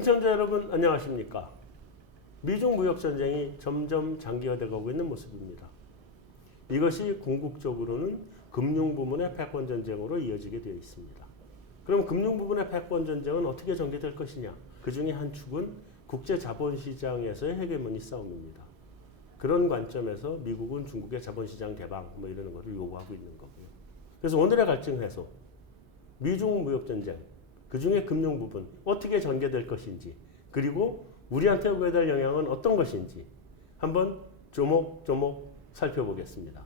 시청자 여러분 안녕하십니까? 미중 무역 전쟁이 점점 장기화되어 가고 있는 모습입니다. 이것이 궁극적으로는 금융 부문의 패권 전쟁으로 이어지게 되어 있습니다. 그럼 금융 부문의 패권 전쟁은 어떻게 전개될 것이냐? 그 중에 한 축은 국제 자본시장에서의 헤게모니 싸움입니다. 그런 관점에서 미국은 중국의 자본시장 개방 이런 것을 요구하고 있는 거고요. 그래서 오늘의 갈등 해소, 미중 무역 전쟁, 그 중에 금융 부분 어떻게 전개될 것인지, 그리고 우리한테 오게 될 영향은 어떤 것인지 한번 조목조목 살펴보겠습니다.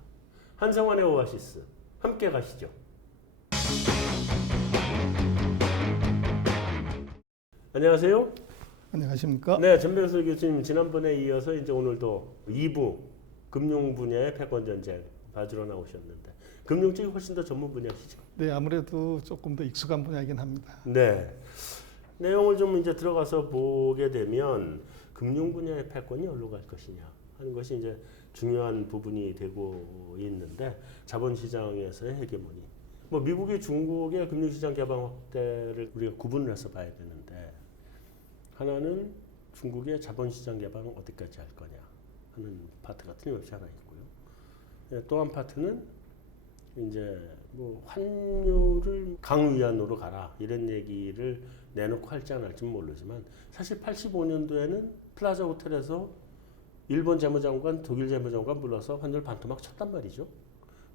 한성환의 오아시스 함께 가시죠. 안녕하세요. 안녕하십니까? 네, 전병수 교수님 지난번에 이어서 이제 오늘도 2부 금융 분야의 패권 전쟁 봐주러 나오셨는데 금융 쪽이 훨씬 더 전문 분야시죠? 네, 아무래도 조금 더 익숙한 분야이긴 합니다. 네. 내용을 좀 이제 들어가서 보게 되면 금융 분야의 패권이 어디로 갈 것이냐 하는 것이 이제 중요한 부분이 되고 있는데 자본시장에서의 헤게모니. 미국이 중국의 금융시장 개방 확대를 우리가 구분을 해서 봐야 되는데 하나는 중국의 자본시장 개방 어디까지 할 거냐 하는 파트가 틀림없이 하나 있고요. 또 한 파트는 이제 환율을 강위안으로 가라 이런 얘기를 내놓고 할지 안 할지는 모르지만 사실 85년도에는 플라자 호텔에서 일본 재무장관, 독일 재무장관 불러서 환율 반토막 쳤단 말이죠.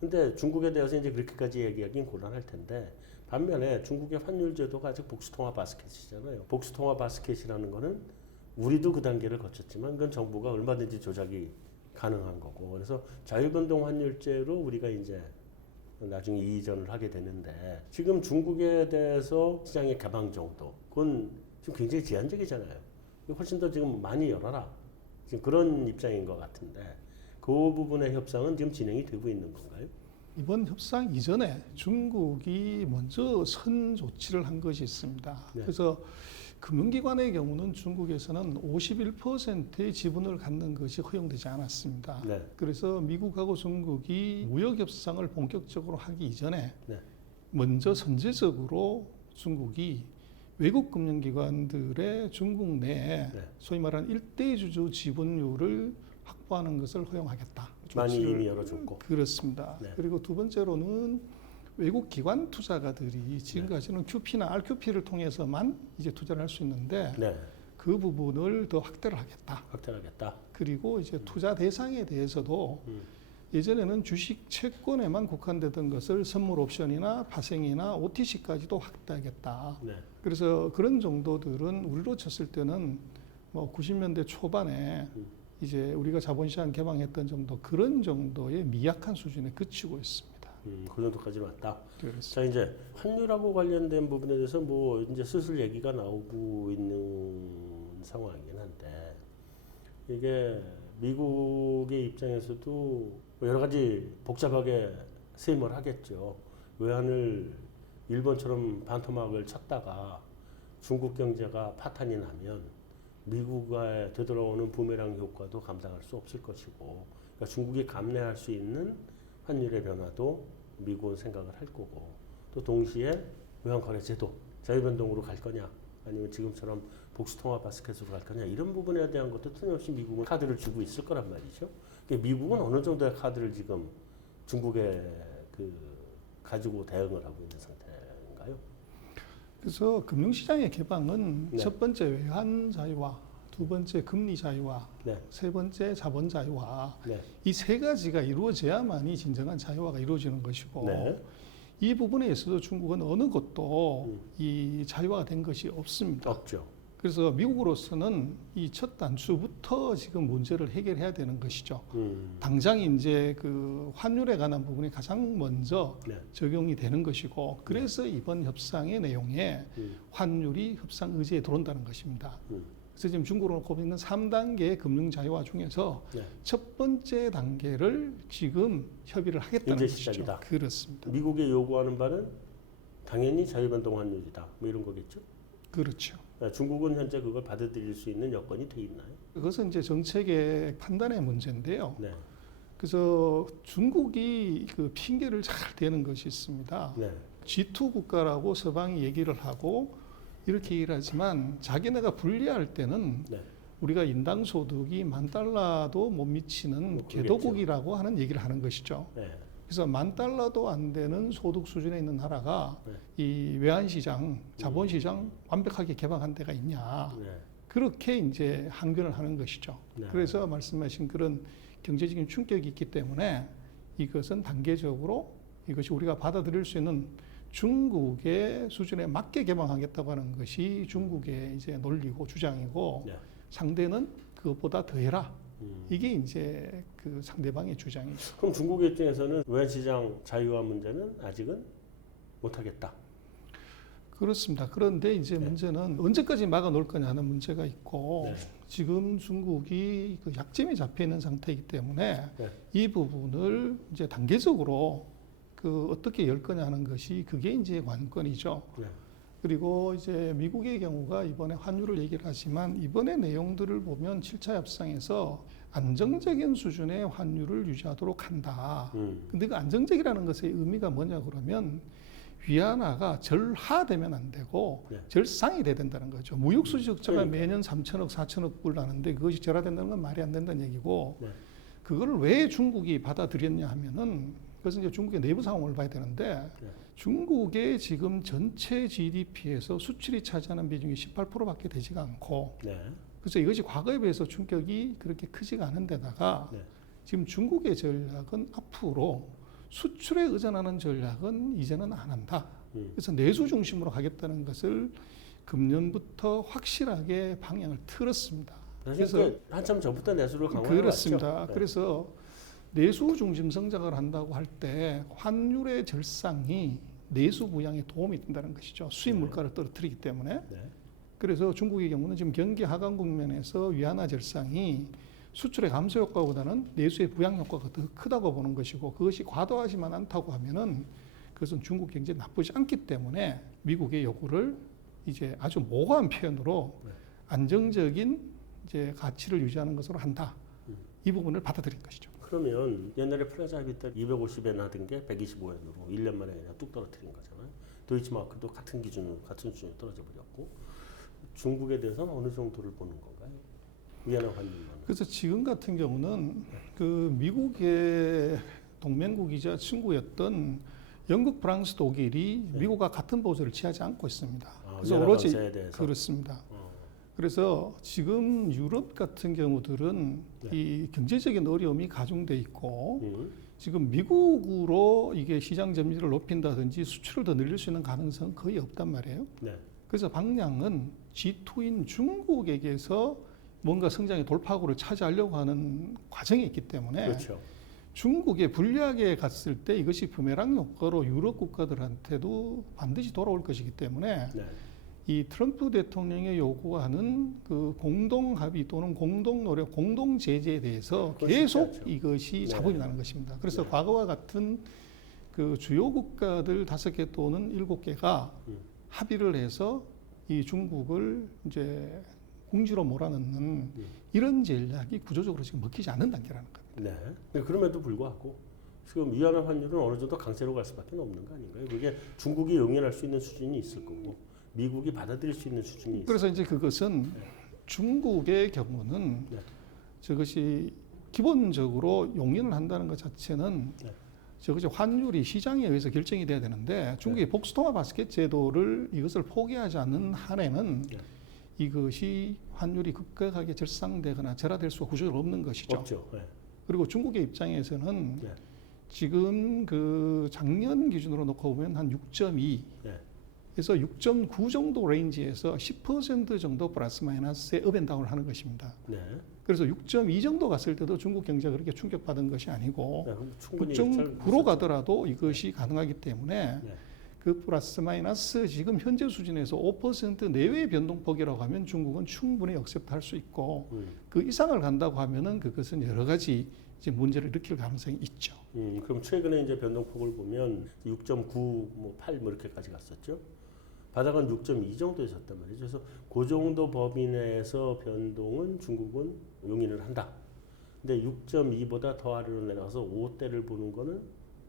근데 중국에 대해서 이제 그렇게까지 얘기하기는 곤란할 텐데 반면에 중국의 환율 제도가 아직 복수통화 바스켓이잖아요. 복수통화 바스켓이라는 거는 우리도 그 단계를 거쳤지만 그건 정부가 얼마든지 조작이 가능한 거고 그래서 자유변동 환율제로 우리가 이제 나중에 이전을 하게 되는데 지금 중국에 대해서 시장의 개방 정도 그건 지금 굉장히 제한적이잖아요. 훨씬 더 지금 많이 열어라. 지금 그런 입장인 것 같은데 그 부분의 협상은 지금 진행이 되고 있는 건가요? 이번 협상 이전에 중국이 먼저 선 조치를 한 것이 있습니다. 네. 그래서 금융기관의 경우는 중국에서는 51%의 지분을 갖는 것이 허용되지 않았습니다. 네. 그래서 미국하고 중국이 무역협상을 본격적으로 하기 이전에 네. 먼저 선제적으로 중국이 외국 금융기관들의 중국 내에 네. 소위 말하는 일대주주 지분율을 확보하는 것을 허용하겠다. 많이 조치를 이미 열어줬고. 그렇습니다. 네. 그리고 두 번째로는 외국 기관 투자가들이 지금까지는 QP나 RQP를 통해서만 이제 투자를 할 수 있는데 네. 그 부분을 더 확대를 하겠다. 확대하겠다. 그리고 이제 투자 대상에 대해서도 예전에는 주식 채권에만 국한되던 것을 선물 옵션이나 파생이나 OTC까지도 확대하겠다. 네. 그래서 그런 정도들은 우리로 쳤을 때는 90년대 초반에 이제 우리가 자본시장 개방했던 정도 그런 정도의 미약한 수준에 그치고 있습니다. 그 정도까지 왔다. 그렇습니다. 자 이제 환율하고 관련된 부분에 대해서 이제 슬슬 얘기가 나오고 있는 상황이긴 한데 이게 미국의 입장에서도 여러 가지 복잡하게 세임을 하겠죠. 외환을 일본처럼 반토막을 쳤다가 중국 경제가 파탄이 나면 미국에 되돌아오는 부메랑 효과도 감당할 수 없을 것이고 그러니까 중국이 감내할 수 있는 환율의 변화도 미국은 생각을 할 거고 또 동시에 외환거래 제도 자유변동으로 갈 거냐 아니면 지금처럼 복수통화 바스켓으로 갈 거냐 이런 부분에 대한 것도 틀림없이 미국은 카드를 주고 있을 거란 말이죠. 그러니까 미국은 어느 정도의 카드를 지금 중국에 가지고 대응을 하고 있는 상태인가요? 그래서 금융시장의 개방은 네. 첫 번째 외환 자유화, 두 번째 금리 자유화, 네. 세 번째 자본 자유화 네. 이 세 가지가 이루어져야만이 진정한 자유화가 이루어지는 것이고 네. 이 부분에 있어서 중국은 어느 것도 이 자유화가 된 것이 없습니다. 없죠. 그래서 미국으로서는 이 첫 단추부터 지금 문제를 해결해야 되는 것이죠. 당장 이제 그 환율에 관한 부분이 가장 먼저 네. 적용이 되는 것이고 그래서 이번 협상의 내용에 환율이 협상 의제에 들어온다는 것입니다. 그래서 지금 중국으로 놓고 있는 3단계의 금융 자유화 중에서 네. 첫 번째 단계를 지금 협의를 하겠다는 이제 것이죠. 시작이다. 그렇습니다. 미국이 요구하는 바는 당연히 자유변동 환율이다. 이런 거겠죠. 그렇죠. 중국은 현재 그걸 받아들일 수 있는 여건이 돼 있나요? 그것은 이제 정책의 판단의 문제인데요. 네. 그래서 중국이 그 핑계를 잘 대는 것이 있습니다. 네. G2 국가라고 서방이 얘기를 하고 이렇게 얘기를 하지만 자기네가 분리할 때는 네. 우리가 인당 소득이 $10,000도 못 미치는 뭐 그러겠죠. 개도국이라고 하는 얘기를 하는 것이죠. 네. 그래서 $10,000도 안 되는 소득 수준에 있는 나라가 네. 이 외환시장, 자본시장 완벽하게 개방한 데가 있냐. 네. 그렇게 이제 항변을 하는 것이죠. 네. 그래서 말씀하신 그런 경제적인 충격이 있기 때문에 이것은 단계적으로 이것이 우리가 받아들일 수 있는 중국의 수준에 맞게 개방하겠다고 하는 것이 중국의 이제 논리고 주장이고 네. 상대는 그것보다 더해라. 이게 이제 그 상대방의 주장이죠. 그럼 중국의 입장에서는 외환시장 자유화 문제는 아직은 못하겠다. 그렇습니다. 그런데 이제 네. 문제는 언제까지 막아놓을 거냐 하는 문제가 있고 네. 지금 중국이 그 약점이 잡혀 있는 상태이기 때문에 네. 이 부분을 이제 단계적으로 그 어떻게 열 거냐 하는 것이 그게 이제 관건이죠. 네. 그리고 이제 미국의 경우가 이번에 환율을 얘기를 하지만 이번에 내용들을 보면 7차 협상에서 안정적인 수준의 환율을 유지하도록 한다. 근데 그 안정적이라는 것의 의미가 뭐냐 그러면 위안화가 절하되면 안 되고 네. 절상이 돼야 된다는 거죠. 무역수지 적자가 그러니까. 매년 3천억, 4천억 불 나는데 그것이 절하된다는 건 말이 안 된다는 얘기고 네. 그거를 왜 중국이 받아들였냐 하면은 그것은 이제 중국의 내부 상황을 봐야 되는데 네. 중국의 지금 전체 GDP에서 수출이 차지하는 비중이 18%밖에 되지가 않고 네. 그래서 이것이 과거에 비해서 충격이 그렇게 크지가 않은 데다가 네. 지금 중국의 전략은 앞으로 수출에 의존하는 전략은 이제는 안 한다. 그래서 내수 중심으로 가겠다는 것을 금년부터 확실하게 방향을 틀었습니다. 그래서 한참 전부터 내수를 강화해 그렇습니다. 왔죠. 네. 그래서 내수 중심 성장을 한다고 할 때 환율의 절상이 내수 부양에 도움이 된다는 것이죠. 수입 네. 물가를 떨어뜨리기 때문에. 네. 그래서 중국의 경우는 지금 경기 하강 국면에서 위안화 절상이 수출의 감소 효과보다는 내수의 부양 효과가 더 크다고 보는 것이고 그것이 과도하지만 않다고 하면은 그것은 중국 경제에 나쁘지 않기 때문에 미국의 요구를 이제 아주 모호한 표현으로 네. 안정적인 이제 가치를 유지하는 것으로 한다. 이 부분을 받아들인 것이죠. 그러면 옛날에 플라자 합의 때 250엔 하던 게 125엔으로 1년 만에 그냥 뚝 떨어뜨린 거잖아요. 도이치마크도 같은 수준으로 떨어져 버렸고 중국에 대해서는 어느 정도를 보는 건가요? 위안화 환율만. 그래서 지금 같은 경우는 그 미국의 동맹국이자 친구였던 영국, 프랑스, 독일이 네. 미국과 같은 보조를 취하지 않고 있습니다. 그래서 위안화 오로지 강세에 대해서. 그렇습니다. 그래서 지금 유럽 같은 경우들은 네. 이 경제적인 어려움이 가중돼 있고 음. 지금 미국으로 이게 시장 점유율을 높인다든지 수출을 더 늘릴 수 있는 가능성은 거의 없단 말이에요. 네. 그래서 방향은 G2인 중국에게서 뭔가 성장의 돌파구를 차지하려고 하는 과정이 있기 때문에 그렇죠. 중국에 불리하게 갔을 때 이것이 부메랑 효과로 유럽 국가들한테도 반드시 돌아올 것이기 때문에 네. 이 트럼프 대통령의 요구하는 그 공동 합의 또는 공동 노력, 공동 제재에 대해서 그건 계속 쉽지 않죠. 이것이 네. 잡음이 나는 것입니다. 그래서 네. 과거와 같은 그 주요 국가들 5개 또는 7개가 합의를 해서 이 중국을 이제 궁지로 몰아넣는 이런 전략이 구조적으로 지금 먹히지 않는 단계라는 겁니다. 네. 그럼에도 불구하고 지금 위안화 환율은 어느 정도 강세로 갈 수밖에 없는 거 아닌가요? 그게 중국이 용인할 수 있는 수준이 있을 거고 미국이 받아들일 수 있는 수준이 있을 그래서 이제 그것은 중국의 경우는 네. 저것이 기본적으로 용인을 한다는 것 자체는 네. 저것이 환율이 시장에 의해서 결정이 돼야 되는데 중국이 복스통화 바스켓 제도를 이것을 포기하지 않는 한에는 네. 이것이 환율이 급격하게 절상되거나 절하될 수가 구조적으로 없는 것이죠. 없죠. 네. 그리고 중국의 입장에서는 네. 지금 그 작년 기준으로 놓고 보면 한 6.2 네. 에서 6.9 정도 레인지에서 10% 정도 플러스 마이너스의 업앤다운을 하는 것입니다. 네. 그래서 6.2 정도 갔을 때도 중국 경제가 그렇게 충격받은 것이 아니고 네. 충분히 9.9로 가더라도 이것이 가능하기 때문에 네. 그 플러스 마이너스 지금 현재 수준에서 5% 내외의 변동폭이라고 하면 중국은 충분히 억셉트할 수 있고 그 이상을 간다고 하면은 그것은 여러 가지 이제 문제를 일으킬 가능성이 있죠. 그럼 최근에 이제 변동폭을 보면 6.9, 뭐 8 뭐 이렇게까지 갔었죠. 바닥은 6.2 정도 있었단 말이죠. 그래서 그 정도 범위 내에서 변동은 중국은 용인을 한다. 근데 6.2보다 더 아래로 내려가서 5대를 보는 거는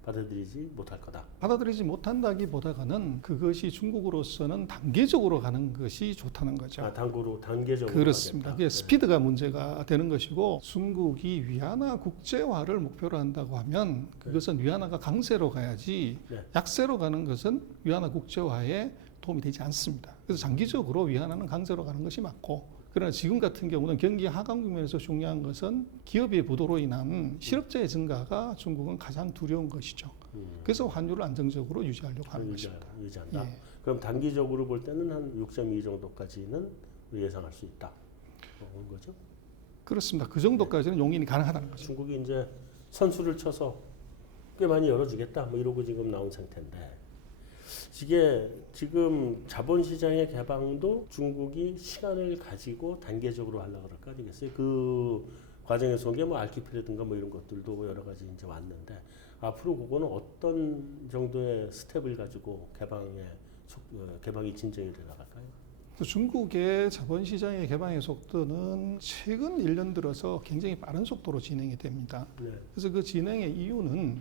받아들이지 못할 거다. 받아들이지 못한다기보다는 그것이 중국으로서는 단계적으로 가는 것이 좋다는 거죠. 아, 단계적으로 그렇습니다. 가겠다. 그게 스피드가 문제가 되는 것이고 중국이 위안화 국제화를 목표로 한다고 하면 그것은 위안화가 강세로 가야지 네. 약세로 가는 것은 위안화 국제화에 도움이 되지 않습니다. 그래서 장기적으로 위안화는 강세로 가는 것이 맞고 그러나 지금 같은 경우는 경기 하강 국면에서 중요한 것은 기업의 부도로 인한 실업자의 증가가 중국은 가장 두려운 것이죠. 그래서 환율을 안정적으로 유지하려고 하는 것입니다. 유지한다. 예. 그럼 단기적으로 볼 때는 한 6.2 정도까지는 예상할 수 있다. 그런 거죠. 그렇습니다. 그 정도까지는 용인이 가능하다는 거죠. 중국이 이제 선수를 쳐서 꽤 많이 열어주겠다. 뭐 이러고 지금 나온 상태인데 이게 지금 자본시장의 개방도 중국이 시간을 가지고 단계적으로 하려고 그럴 거 아니겠어요? 그 과정에서 온 게 뭐 알키피라든가 뭐 이런 것들도 여러 가지 이제 왔는데 앞으로 그거는 어떤 정도의 스텝을 가지고 개방이 진정이 돼 나갈까요? 중국의 자본시장의 개방의 속도는 최근 1년 들어서 굉장히 빠른 속도로 진행이 됩니다. 네. 그래서 그 진행의 이유는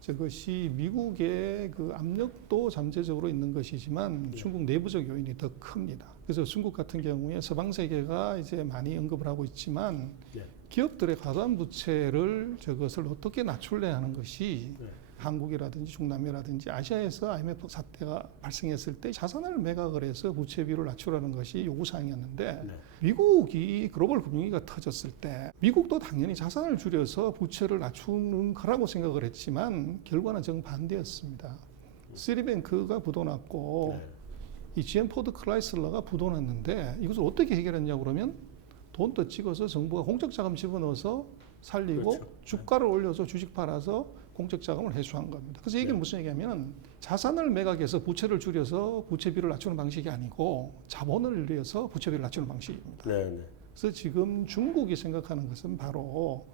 저것이 미국의 그 압력도 잠재적으로 있는 것이지만 중국 내부적 요인이 더 큽니다. 그래서 중국 같은 경우에 서방 세계가 이제 많이 언급을 하고 있지만 네. 기업들의 과도한 부채를 저것을 어떻게 낮출래 하는 것이 네. 한국이라든지 중남미라든지 아시아에서 IMF 사태가 발생했을 때 자산을 매각을 해서 부채 비율을 낮추라는 것이 요구사항이었는데 네. 미국이 글로벌 금융위기가 터졌을 때 미국도 당연히 자산을 줄여서 부채를 낮추는 거라고 생각을 했지만 결과는 정반대였습니다. 시리뱅크가 부도났고 네. 이 GM 포드 크라이슬러가 부도났는데 이것을 어떻게 해결했냐고 그러면 돈 더 찍어서 정부가 공적 자금 집어넣어서 살리고 그렇죠. 주가를 올려서 주식 팔아서 공적 자금을 회수한 겁니다. 그래서 이게 무슨 얘기냐면 자산을 매각해서 부채를 줄여서 부채비를 낮추는 방식이 아니고 자본을 늘려서 부채비를 낮추는 방식입니다. 네. 네. 그래서 지금 중국이 생각하는 것은 바로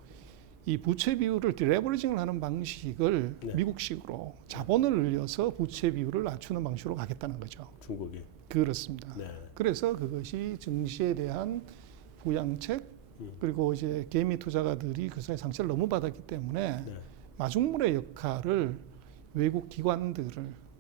이 부채 비율을 디레버리징을 하는 방식을 네. 미국식으로 자본을 늘려서 부채 비율을 낮추는 방식으로 가겠다는 거죠. 중국이. 그렇습니다. 네. 그래서 그것이 증시에 대한 부양책 그리고 이제 개미 투자가들이 그 사이 상처를 너무 받았기 때문에 네. 마중물의 역할을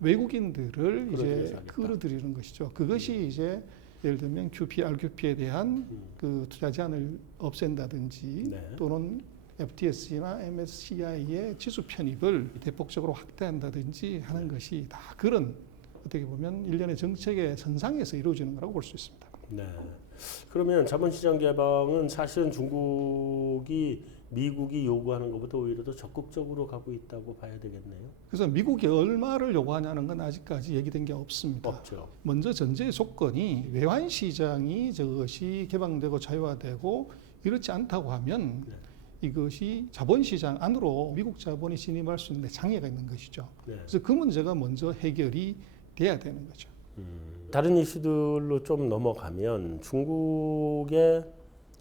외국인들을 이제 끌어들여서 하겠다. 끌어들이는 것이죠. 그것이 이제 예를 들면 QP, RQP에 대한 그 투자 제한을 없앤다든지 네. 또는 FTS나 MSCI의 지수 편입을 대폭적으로 확대한다든지 하는 것이 다 그런 어떻게 보면 일련의 정책의 선상에서 이루어지는 거라고 볼 수 있습니다. 네. 그러면 자본시장 개방은 사실은 미국이 요구하는 것보다 오히려 더 적극적으로 가고 있다고 봐야 되겠네요. 그래서 미국이 얼마를 요구하냐는 건 아직까지 얘기된 게 없습니다. 없죠. 먼저 전제 조건이 외환 시장이 저것이 개방되고 자유화되고 이렇지 않다고 하면 네. 이것이 자본시장 안으로 미국 자본이 진입할 수 있는 데 장애가 있는 것이죠. 네. 그래서 그 문제가 먼저 해결이 돼야 되는 거죠. 다른 이슈들로 좀 넘어가면 중국의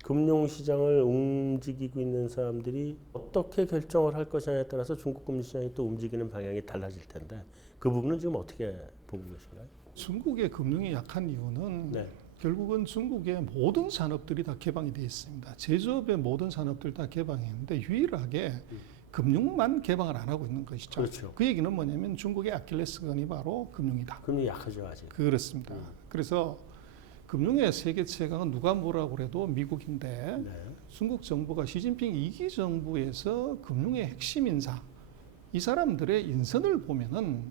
금융시장을 움직이고 있는 사람들이 어떻게 결정을 할 것이냐에 따라서 중국 금융시장이 또 움직이는 방향이 달라질 텐데 그 부분은 지금 어떻게 보고 계신가요? 중국의 금융이 약한 이유는 네. 결국은 중국의 모든 산업들이 다 개방이 되어 있습니다. 제조업의 모든 산업들 다 개방했는데 유일하게 금융만 개방을 안 하고 있는 것이죠. 그렇죠. 그 얘기는 뭐냐면 중국의 아킬레스건이 바로 금융이다. 금융이 약하죠 아직. 그렇습니다. 그래서 금융의 세계 최강은 누가 뭐라고 그래도 미국인데 네. 중국 정부가 시진핑 2기 정부에서 금융의 핵심 인사 이 사람들의 인선을 보면은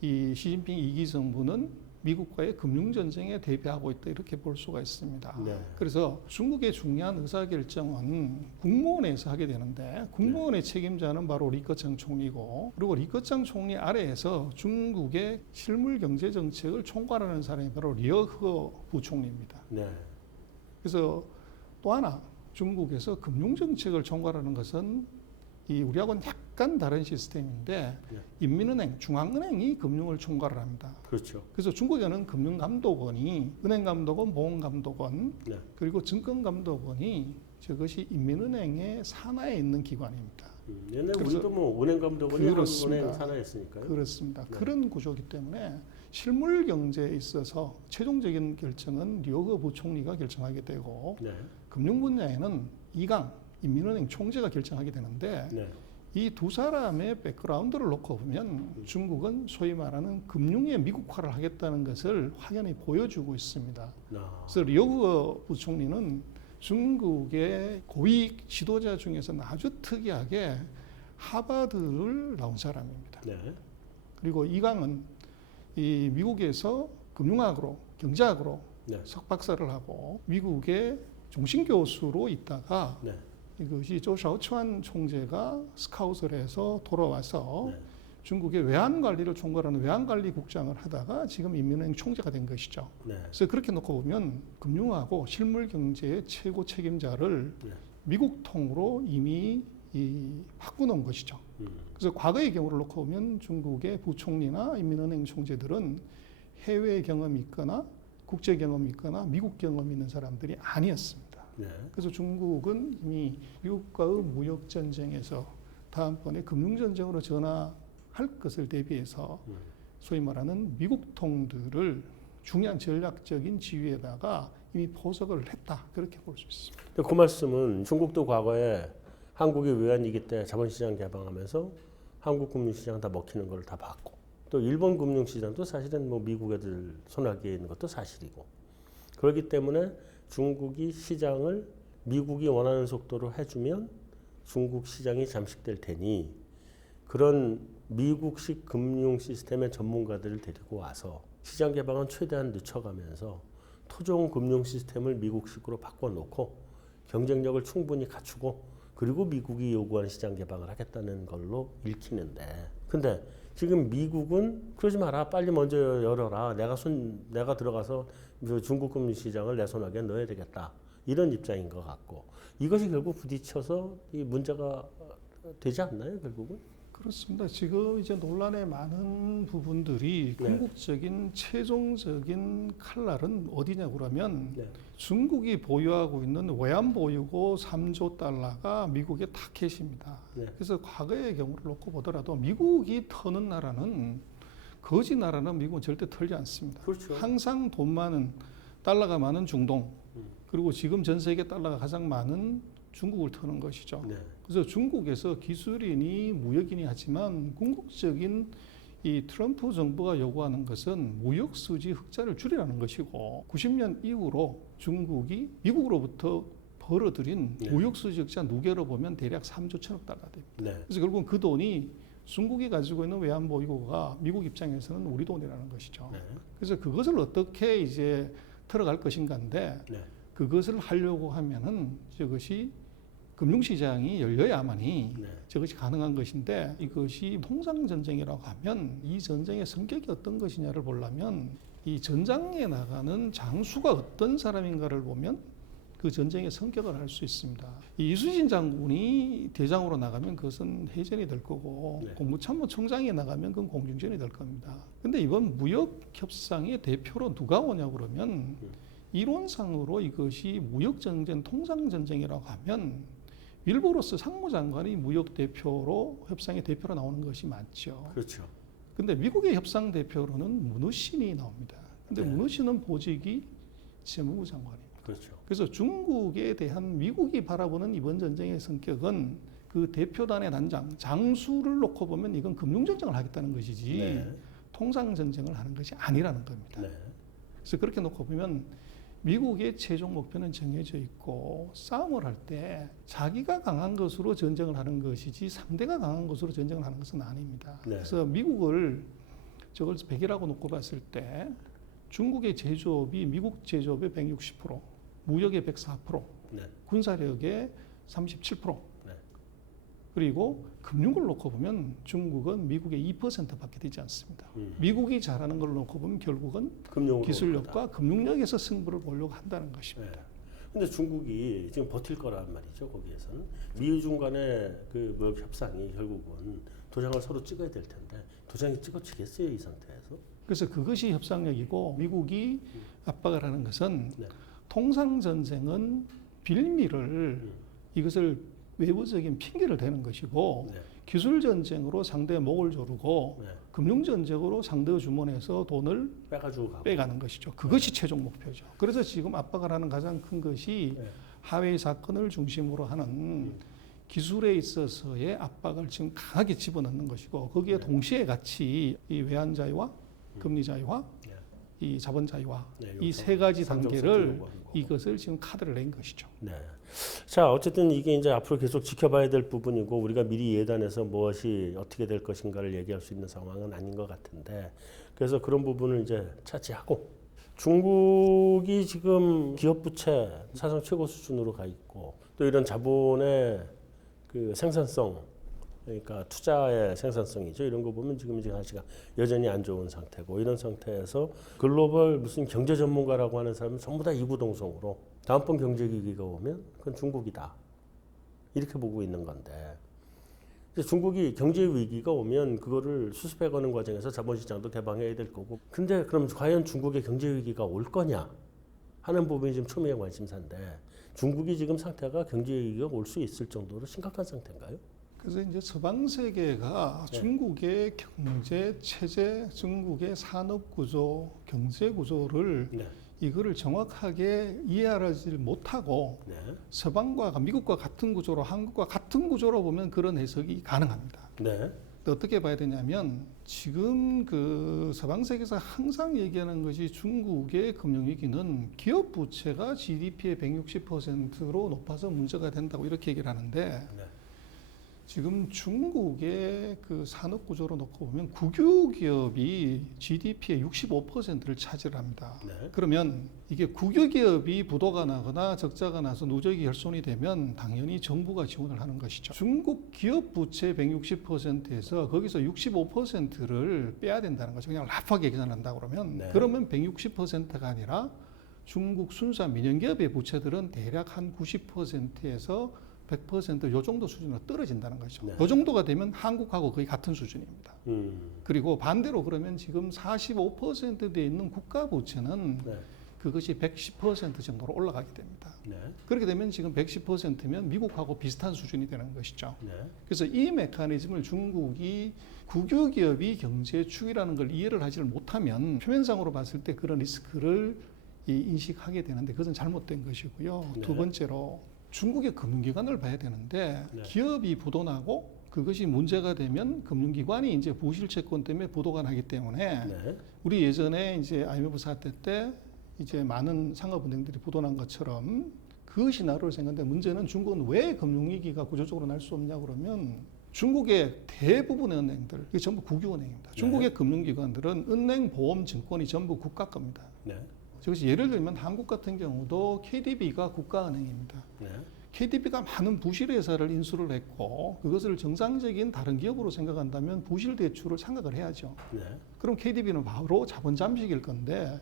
이 시진핑 2기 정부는 미국과의 금융 전쟁에 대비하고 있다 이렇게 볼 수가 있습니다. 네. 그래서 중국의 중요한 의사결정은 국무원에서 하게 되는데 국무원의 책임자는 바로 리커창 총리고 그리고 리커창 총리 아래에서 중국의 실물 경제 정책을 총괄하는 사람이 바로 리어허 부총리입니다. 네. 그래서 또 하나 중국에서 금융 정책을 총괄하는 것은 이 우리하고는 약간 다른 시스템인데 네. 인민은행, 중앙은행이 금융을 총괄을 합니다. 그렇죠. 그래서 중국에는 금융감독원이 은행감독원, 보험감독원 네. 그리고 증권감독원이 저것이 인민은행의 산하에 있는 기관입니다. 옛날 그래서 우리도 뭐 은행감독원이 그렇습니다. 한국은행 산하였으니까요. 그렇습니다. 네. 그런 구조이기 때문에 실물 경제에 있어서 최종적인 결정은 리어거 부총리가 결정하게 되고 네. 금융 분야에는 이강 인민은행 총재가 결정하게 되는데 네. 이 두 사람의 백그라운드를 놓고 보면 중국은 소위 말하는 금융의 미국화를 하겠다는 것을 확연히 보여주고 있습니다. 그래서 려우 부총리는 중국의 고위 지도자 중에서는 아주 특이하게 하버드를 나온 사람입니다. 네. 그리고 이강은 이 미국에서 금융학으로 경제학으로 네. 석박사를 하고 미국의 종신 교수로 있다가 네. 이것이 조샤오추안 총재가 스카웃을 해서 돌아와서 네. 중국의 외환관리를 총괄하는 외환관리국장을 하다가 지금 인민은행 총재가 된 것이죠. 네. 그래서 그렇게 놓고 보면 금융하고 실물 경제의 최고 책임자를 네. 미국통으로 이미 바꾸는 것이죠. 그래서 과거의 경우를 놓고 보면 중국의 부총리나 인민은행 총재들은 해외 경험이 있거나 국제 경험이 있거나 미국 경험이 있는 사람들이 아니었습니다. 네. 그래서 중국은 이미 미국과의 무역 전쟁에서 다음번에 금융 전쟁으로 전환할 것을 대비해서 소위 말하는 미국통들을 중요한 전략적인 지위에다가 이미 포석을 했다, 그렇게 볼 수 있습니다. 그 말씀은 중국도 과거에 한국이 외환위기 때 자본시장 개방하면서 한국 금융시장 다 먹히는 걸 다 봤고, 또 일본 금융시장도 사실은 뭐 미국 애들 손아귀에 있는 것도 사실이고, 그렇기 때문에 중국이 시장을 미국이 원하는 속도로 해주면 중국 시장이 잠식될 테니 그런 미국식 금융 시스템의 전문가들을 데리고 와서 시장 개방은 최대한 늦춰가면서 토종 금융 시스템을 미국식으로 바꿔놓고 경쟁력을 충분히 갖추고, 그리고 미국이 요구하는 시장 개방을 하겠다는 걸로 읽히는데, 근데 지금 미국은 그러지 마라, 빨리 먼저 열어라, 내가 들어가서 중국 금융 시장을 내 손아귀에 넣어야 되겠다, 이런 입장인 것 같고, 이것이 결국 부딪혀서 이 문제가 되지 않나요, 결국은? 그렇습니다. 지금 이제 논란의 많은 부분들이 네. 궁극적인 최종적인 칼날은 어디냐고 그러면 네. 중국이 보유하고 있는 외환 보유고 3조 달러가 미국의 타켓입니다. 네. 그래서 과거의 경우를 놓고 보더라도 미국이 터는 나라는 거지 나라는 미국은 절대 털지 않습니다. 그렇죠. 항상 돈 많은 달러가 많은 중동, 그리고 지금 전 세계 달러가 가장 많은 중국을 터는 것이죠. 네. 그래서 중국에서 기술인이 무역인이 하지만 궁극적인 이 트럼프 정부가 요구하는 것은 무역 수지 흑자를 줄이라는 것이고, 90년 이후로 중국이 미국으로부터 벌어들인 네. 무역 수지 흑자 누계로 보면 대략 3조 1천억 달러 됩니다. 네. 그래서 결국은 그 돈이 중국이 가지고 있는 외환 보유고가 미국 입장에서는 우리 돈이라는 것이죠. 네. 그래서 그것을 어떻게 이제 털어갈 것인가인데, 네. 그것을 하려고 하면은 저것이 금융시장이 열려야만이 네. 저것이 가능한 것인데, 이것이 통상전쟁이라고 하면 이 전쟁의 성격이 어떤 것이냐를 보려면 이 전장에 나가는 장수가 어떤 사람인가를 보면 그 전쟁의 성격을 알 수 있습니다. 이 이수진 장군이 대장으로 나가면 그것은 해전이 될 거고, 네. 공무참모총장이 나가면 그건 공중전이 될 겁니다. 근데 이번 무역협상의 대표로 누가 오냐고 그러면 이론상으로 이것이 무역전쟁, 통상전쟁이라고 하면 윌버로스 상무장관이 무역대표로 협상의 대표로 나오는 것이 맞죠. 그렇죠. 근데 미국의 협상 대표로는 문우신이 나옵니다. 근데 네. 문우신은 보직이 재무부 장관입니다. 그렇죠. 그래서 중국에 대한 미국이 바라보는 이번 전쟁의 성격은 그 대표단의 단장, 장수를 놓고 보면 이건 금융전쟁을 하겠다는 것이지 네. 통상전쟁을 하는 것이 아니라는 겁니다. 네. 그래서 그렇게 놓고 보면 미국의 최종 목표는 정해져 있고, 싸움을 할 때 자기가 강한 것으로 전쟁을 하는 것이지 상대가 강한 것으로 전쟁을 하는 것은 아닙니다. 네. 그래서 미국을 저걸 100이라고 놓고 봤을 때 중국의 제조업이 미국 제조업의 160%, 무역의 104%, 네. 군사력의 37%, 네. 그리고 금융을 놓고 보면 중국은 미국의 2%밖에 되지 않습니다. 미국이 잘하는 걸 놓고 보면 결국은 금융으로 기술력과 금융력에서 승부를 보려고 한다는 것입니다. 근데 중국이 지금 버틸 거란 말이죠. 거기에서는 미중 간의 그 무역 협상이 결국은 도장을 서로 찍어야 될 텐데 도장이 찍어지겠어요, 이 상태에서? 그래서 그것이 협상력이고, 미국이 압박을 하는 것은 네. 통상 전쟁은 빌미를 이것을 외부적인 핑계를 대는 것이고, 네. 기술 전쟁으로 상대의 목을 조르고 네. 금융 전쟁으로 상대의 주머니에서 돈을 빼가지고 가고. 빼가는 것이죠. 그것이 최종 목표죠. 그래서 지금 압박을 하는 가장 큰 것이 네. 하웨이 사건을 중심으로 하는 기술에 있어서의 압박을 지금 강하게 집어넣는 것이고 거기에 동시에 같이 이 외환 자유화, 금리 자유화, 이 자본 자유화 이 세 가지 단계를 이것을 지금 카드를 낸 것이죠. 네. 자, 어쨌든 이게 이제 앞으로 계속 지켜봐야 될 부분이고 우리가 미리 예단해서 무엇이 어떻게 될 것인가를 얘기할 수 있는 상황은 아닌 것 같은데 그래서 그런 부분을 이제 차지하고 중국이 지금 기업 부채 사상 최고 수준으로 가 있고 또 이런 자본의 그 생산성 그러니까 투자의 생산성이죠. 이런 거 보면 지금 이제 가치가 여전히 안 좋은 상태고 이런 상태에서 글로벌 무슨 경제 전문가라고 하는 사람은 전부 다 이구동성으로 다음번 경제 위기가 오면 그건 중국이다 이렇게 보고 있는 건데 이제 중국이 경제 위기가 오면 그거를 수습해가는 과정에서 자본시장도 개방해야 될 거고 근데 그럼 과연 중국의 경제 위기가 올 거냐 하는 부분이 지금 초미의 관심사인데 중국이 지금 상태가 경제 위기가 올 수 있을 정도로 심각한 상태인가요? 그래서 이제 서방 세계가 중국의 경제 체제, 중국의 산업 구조, 경제 구조를 이거를 정확하게 이해하지 못하고 서방과 미국과 같은 구조로 한국과 같은 구조로 보면 그런 해석이 가능합니다. 어떻게 봐야 되냐면 지금 그 서방 세계에서 항상 얘기하는 것이 중국의 금융위기는 기업 부채가 GDP의 160%로 높아서 문제가 된다고 이렇게 얘기를 하는데 지금 중국의 그 산업 구조로 놓고 보면 국유 기업이 GDP의 65%를 차지합니다. 그러면 이게 국유 기업이 부도가 나거나 적자가 나서 누적이 훼손이 되면 당연히 정부가 지원을 하는 것이죠. 중국 기업 부채 160%에서 거기서 65%를 빼야 된다는 거죠. 그냥 랍하게 계산한다 그러면 그러면 160%가 아니라 중국 순수한 민영기업의 부채들은 대략 한 90%에서 100%요 정도 수준으로 떨어진다는 거죠. 요 정도가 되면 한국하고 거의 같은 수준입니다. 그리고 반대로 그러면 지금 45%돼 있는 국가 부채는 그것이 110% 정도로 올라가게 됩니다. 그렇게 되면 지금 110%면 미국하고 비슷한 수준이 되는 것이죠. 그래서 이 메커니즘을 중국이 국유기업이 경제 축이라는 걸 이해를 하지를 못하면 표면상으로 봤을 때 그런 리스크를 인식하게 되는데 그것은 잘못된 것이고요. 두 번째로 중국의 금융기관을 봐야 되는데 기업이 부도나고 그것이 문제가 되면 금융기관이 이제 부실채권 때문에 부도가 나기 때문에 우리 예전에 이제 IMF 사태 때 이제 많은 상업은행들이 부도난 것처럼 그것이 나를 생각하는데 문제는 중국은 왜 금융위기가 구조적으로 날 수 없냐 그러면 중국의 대부분의 은행들 이게 전부 국유은행입니다. 중국의 금융기관들은 은행, 보험, 증권이 전부 국가 겁니다. 그래서 예를 들면 한국 같은 경우도 KDB가 국가은행입니다. KDB가 많은 부실 회사를 인수를 했고 그것을 정상적인 다른 기업으로 생각한다면 부실 대출을 생각을 해야죠. 그럼 KDB는 바로 자본 잠식일 건데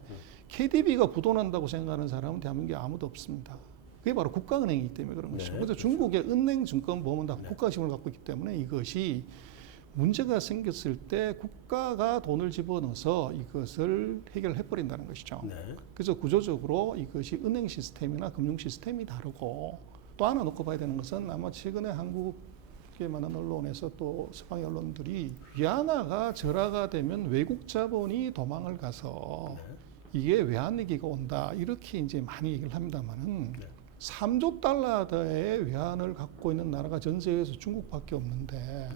KDB가 부도난다고 생각하는 사람은 대한민국에 아무도 없습니다. 그게 바로 국가은행이기 때문에 그런 것이죠. 그래서 중국의 은행, 증권, 보험은 다 국가심을 갖고 있기 때문에 이것이 문제가 생겼을 때 국가가 돈을 집어넣어서 이것을 해결해 버린다는 것이죠. 그래서 구조적으로 이것이 은행 시스템이나 금융 시스템이 다르고 또 하나 놓고 봐야 되는 것은 아마 최근에 한국의 많은 언론에서 또 서방의 언론들이 위안화가 절하가 되면 외국 자본이 도망을 가서 이게 외환위기가 온다 이렇게 이제 많이 얘기를 합니다만은 3조 달러의 외환을 갖고 있는 나라가 전 세계에서 중국밖에 없는데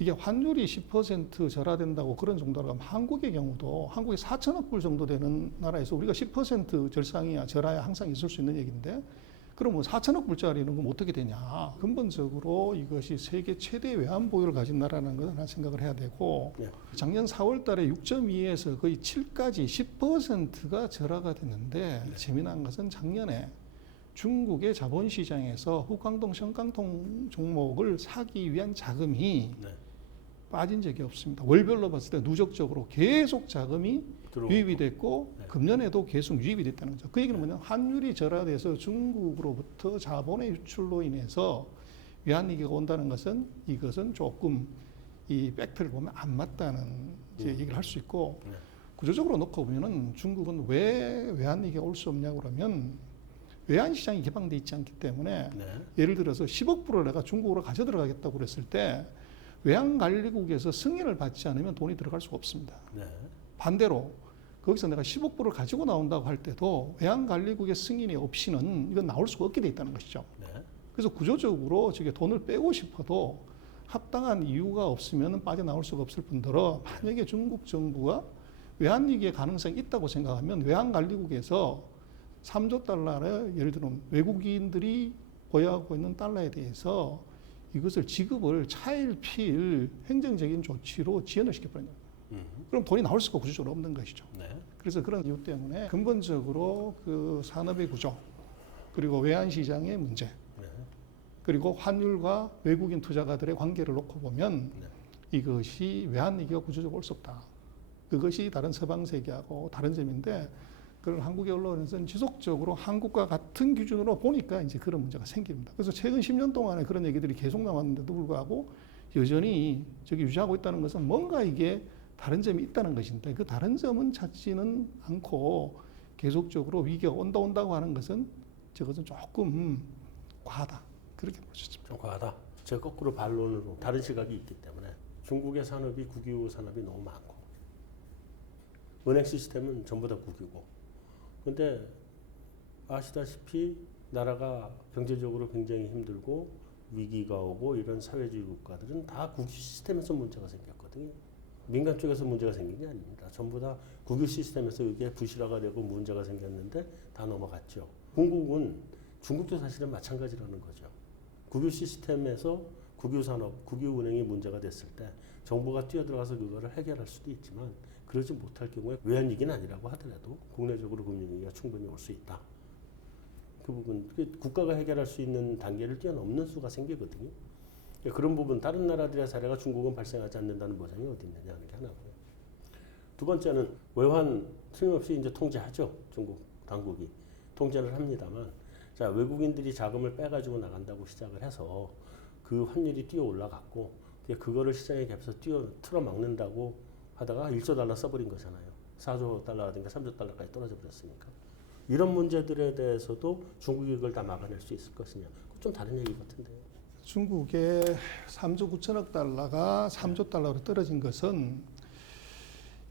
이게 환율이 10% 절하된다고 그런 정도라고 하면 한국의 경우도 한국이 4천억 불 정도 되는 나라에서 우리가 10% 절상이야 절하야 항상 있을 수 있는 얘기인데 그러면 4천억 불짜리는 그럼 어떻게 되냐. 근본적으로 이것이 세계 최대 외환 보유를 가진 나라라는 걸 하나 생각을 해야 되고 작년 4월 달에 6.2에서 거의 7까지 10%가 절하가 됐는데 재미난 것은 작년에 중국의 자본시장에서 후광동, 성깡통 종목을 사기 위한 자금이 빠진 적이 없습니다. 월별로 봤을 때 누적적으로 계속 자금이 유입이 됐고 금년에도 계속 유입이 됐다는 거죠. 그 얘기는 뭐냐면 환율이 절하돼서 중국으로부터 자본의 유출로 인해서 외환위기가 온다는 것은 이것은 조금 이 팩트를 보면 안 맞다는 이제 얘기를 할 수 있고 구조적으로 놓고 보면은 중국은 왜 외환위기가 올 수 없냐 그러면 외환시장이 개방돼 있지 않기 때문에 예를 들어서 10억 불을 내가 중국으로 가져 들어가겠다고 그랬을 때 외환관리국에서 승인을 받지 않으면 돈이 들어갈 수가 없습니다. 반대로 거기서 내가 10억 불을 가지고 나온다고 할 때도 외환관리국의 승인이 없이는 이건 나올 수가 없게 돼 있다는 것이죠. 그래서 구조적으로 저게 돈을 빼고 싶어도 합당한 이유가 없으면 빠져나올 수가 없을 뿐더러 만약에 중국 정부가 외환위기의 가능성이 있다고 생각하면 외환관리국에서 3조 달러를 예를 들면 외국인들이 보유하고 있는 달러에 대해서 이것을 지급을 차일피일 행정적인 조치로 지연을 시켜버립니다. 그럼 돈이 나올 수가 구조적으로 없는 것이죠. 네. 그래서 그런 이유 때문에 근본적으로 그 산업의 구조 그리고 외환시장의 문제 네. 그리고 환율과 외국인 투자가들의 관계를 놓고 보면 이것이 외환위기가 구조적으로 올 수 없다. 그것이 다른 서방 세계하고 다른 점인데 그걸 한국의 언론에서는 지속적으로 한국과 같은 기준으로 보니까 이제 그런 문제가 생깁니다. 그래서 최근 10년 동안에 그런 얘기들이 계속 나왔는데도 불구하고 여전히 저기 유지하고 있다는 것은 뭔가 이게 다른 점이 있다는 것인데 그 다른 점은 찾지는 않고 계속적으로 위기가 온다고 하는 것은 저것은 조금 과하다. 그렇게 보시죠. 좀 과하다. 제가 거꾸로 반론으로 다른 시각이 있기 때문에 중국의 산업이 국유 산업이 너무 많고 은행 시스템은 전부 다 국유고 근데 아시다시피 나라가 경제적으로 굉장히 힘들고 위기가 오고 이런 사회주의 국가들은 다 국유 시스템에서 문제가 생겼거든요. 민간 쪽에서 문제가 생긴 게 아닙니다. 전부 다 국유 시스템에서 이게 부실화가 되고 문제가 생겼는데 다 넘어갔죠. 궁극은 중국도 사실은 마찬가지라는 거죠. 국유 시스템에서 국유 산업, 국유 은행이 문제가 됐을 때 정부가 뛰어들어가서 그거를 해결할 수도 있지만 그러지 못할 경우에 외환위기는 아니라고 하더라도 국내적으로 금융위기가 충분히 올 수 있다. 그 부분, 국가가 해결할 수 있는 단계를 뛰어넘는 수가 생기거든요. 그런 부분, 다른 나라들의 사례가 중국은 발생하지 않는다는 보장이 어디 있느냐 하는 게 하나고요. 두 번째는 외환 틀림없이 이제 통제하죠. 중국 당국이. 통제를 합니다만 자, 외국인들이 자금을 빼가지고 나간다고 시작을 해서 그 환율이 뛰어 올라갔고 그거를 시장에 갭에서 틀어막는다고 하다가 1조 달러 써버린 거잖아요. 4조 달러라든가 3조 달러까지 떨어져 버렸으니까. 이런 문제들에 대해서도 중국이 그걸 다 막아낼 수 있을 것이냐. 좀 다른 얘기 같은데요. 중국의 3조 9천억 달러가 3조 달러로 떨어진 것은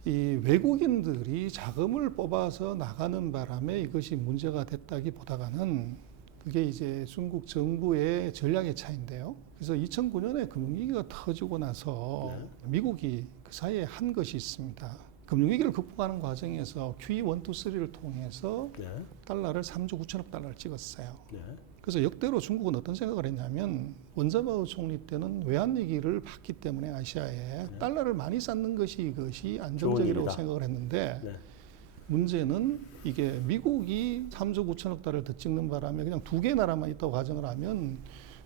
이 외국인들이 자금을 뽑아서 나가는 바람에 이것이 문제가 됐다기보다는 그게 이제 중국 정부의 전략의 차이인데요. 그래서 2009년에 금융위기가 터지고 나서 미국이 그 사이에 한 것이 있습니다. 금융위기를 극복하는 과정에서 QE 1, 2, 3를 통해서 달러를 3조 9천억 달러를 찍었어요. 그래서 역대로 중국은 어떤 생각을 했냐면 원자마오 총리 때는 외환위기를 봤기 때문에 아시아에 달러를 많이 쌓는 것이 이것이 안정적이라고 생각을 했는데 문제는 이게 미국이 3조 9천억 달러를 더 찍는 바람에 그냥 두 개 나라만 있다고 가정을 하면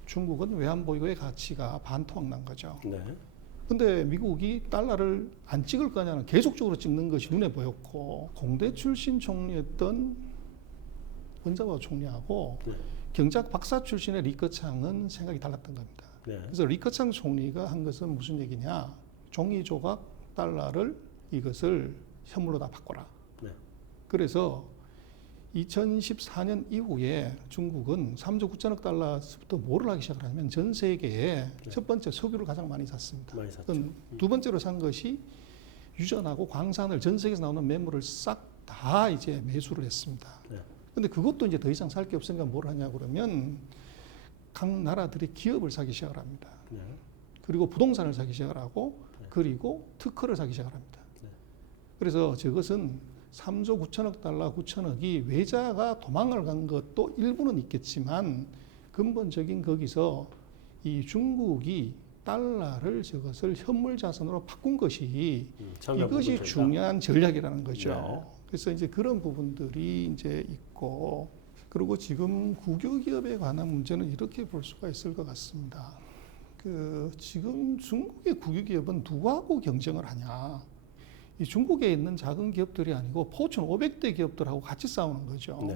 중국은 외환보유고의 가치가 반토막 난 거죠. 근데 미국이 달러를 안 찍을 거냐는 계속적으로 찍는 것이 눈에 보였고 공대 출신 총리였던 원자마오 총리하고 경제학 박사 출신의 리커창은 생각이 달랐던 겁니다. 그래서 리커창 총리가 한 것은 무슨 얘기냐? 종이 조각 달러를 이것을 현물로 다 바꿔라. 그래서 2014년 이후에 중국은 3조 9천억 달러부터 뭐를 하기 시작을 하면 전 세계에 첫 번째 석유를 가장 많이 샀습니다. 두 번째로 산 것이 유전하고 광산을 전 세계에서 나오는 매물을 싹 다 이제 매수를 했습니다. 근데 그것도 이제 더 이상 살 게 없으니까 뭘 하냐 그러면 각 나라들이 기업을 사기 시작을 합니다. 그리고 부동산을 사기 시작을 하고 그리고 특허를 사기 시작을 합니다. 그래서 저것은 3조 9천억 달러 9천억이 외자가 도망을 간 것도 일부는 있겠지만 근본적인 거기서 이 중국이 달러를 저것을 현물 자산으로 바꾼 것이 이것이 중요한 전략이라는 거죠. 그래서 이제 그런 부분들이 이제 있고 그리고 지금 국유기업에 관한 문제는 이렇게 볼 수가 있을 것 같습니다. 지금 중국의 국유기업은 누구하고 경쟁을 하냐? 이 중국에 있는 작은 기업들이 아니고 포춘 500대 기업들하고 같이 싸우는 거죠.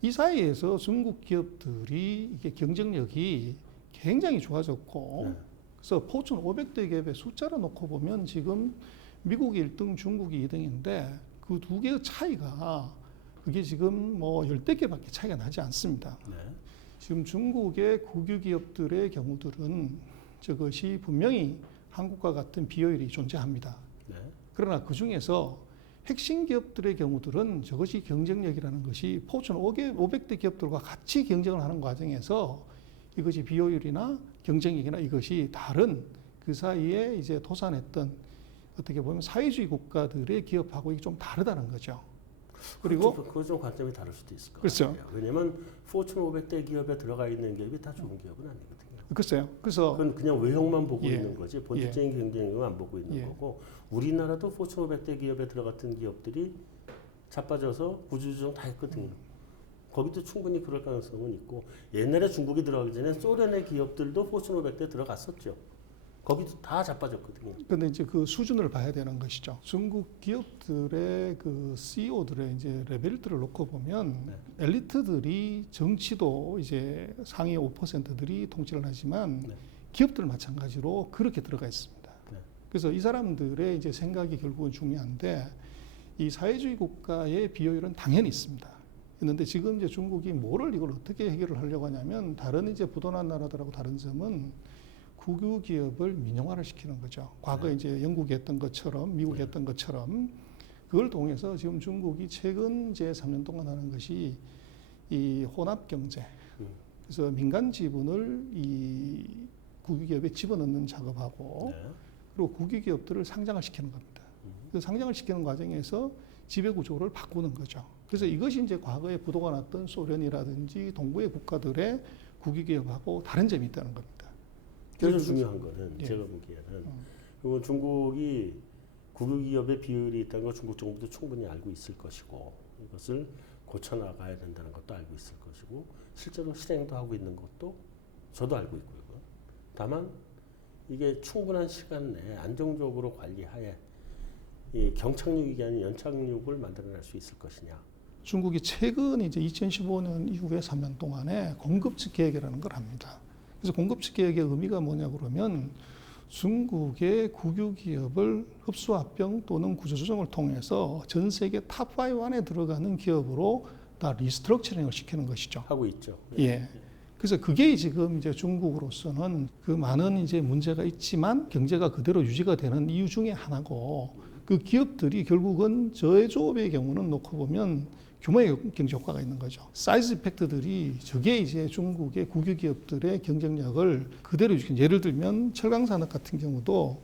이 사이에서 중국 기업들이 이게 경쟁력이 굉장히 좋아졌고 그래서 포춘 500대 기업의 숫자를 놓고 보면 지금 미국이 1등, 중국이 2등인데 그 두 개의 차이가 그게 지금 뭐 10대 개밖에 차이가 나지 않습니다. 지금 중국의 국유기업들의 경우들은 저것이 분명히 한국과 같은 비효율이 존재합니다. 그러나 그 중에서 핵심 기업들의 경우들은 저것이 경쟁력이라는 것이 포춘 500대 기업들과 같이 경쟁을 하는 과정에서 이것이 비효율이나 경쟁력이나 이것이 다른 그 사이에 이제 도산했던 어떻게 보면 사회주의 국가들의 기업하고 이게 좀 다르다는 거죠. 그리고 그거 좀 관점이 다를 수도 있을 것 그렇죠. 같아요. 왜냐하면 포춘 500대 기업에 들어가 있는 기업이 다 좋은 기업은 아니거든요. 글쎄요. 그래서 그건 그냥 외형만 보고 예. 있는 거지 본질적인 경쟁력은 안 보고 있는 예. 거고 우리나라도 포춘 500대 기업에 들어갔던 기업들이 자빠져서 구조조정 다 했거든요. 거기도 충분히 그럴 가능성은 있고 옛날에 중국이 들어가기 전에 소련의 기업들도 포춘 500대 들어갔었죠. 거기도 다 자빠졌거든요. 근데 이제 그 수준을 봐야 되는 것이죠. 중국 기업들의 그 CEO들의 이제 레벨들을 놓고 보면 네. 엘리트들이 정치도 이제 상위 5%들이 통치를 하지만 네. 기업들 마찬가지로 그렇게 들어가 있습니다. 네. 그래서 이 사람들의 이제 생각이 결국은 중요한데 이 사회주의 국가의 비효율은 당연히 있습니다. 있는데 지금 이제 중국이 뭐를 이걸 어떻게 해결을 하려고 하냐면 다른 이제 부도난 나라들하고 다른 점은 국유 기업을 민영화를 시키는 거죠. 과거에 이제 영국이 했던 것처럼 미국이 했던 것처럼 그걸 통해서 지금 중국이 최근 이제 3년 동안 하는 것이 이 혼합 경제. 그래서 민간 지분을 이 국유 기업에 집어넣는 작업하고 네. 그리고 국유 기업들을 상장을 시키는 겁니다. 그 상장을 시키는 과정에서 지배 구조를 바꾸는 거죠. 그래서 이것이 이제 과거에 부도가 났던 소련이라든지 동구의 국가들의 국유 기업하고 다른 점이 있다는 겁니다. 그래서 중요한 거는 예. 제가 보기에는 그리고 중국이 국유기업의 비율이 있다는 걸 중국 정부도 충분히 알고 있을 것이고 이것을 고쳐나가야 된다는 것도 알고 있을 것이고 실제로 실행도 하고 있는 것도 저도 알고 있고요. 다만 이게 충분한 시간 내에 안정적으로 관리하에 이 경착륙이 아닌 연착륙을 만들어낼 수 있을 것이냐. 중국이 최근 이제 2015년 이후에 3년 동안에 공급측 계획이라는 걸 합니다. 그래서 공급측 계획의 의미가 뭐냐 그러면 중국의 국유 기업을 흡수합병 또는 구조조정을 통해서 전 세계 탑5 안에 들어가는 기업으로 다 리스트럭처링을 시키는 것이죠. 하고 있죠. 예. 그래서 그게 지금 이제 중국으로서는 그 많은 이제 문제가 있지만 경제가 그대로 유지가 되는 이유 중에 하나고 그 기업들이 결국은 저조업의 경우는 놓고 보면 규모의 경제 효과가 있는 거죠. 사이즈 이펙트들이 저게 이제 중국의 국유 기업들의 경쟁력을 그대로 유지시키는 예를 들면 철강산업 같은 경우도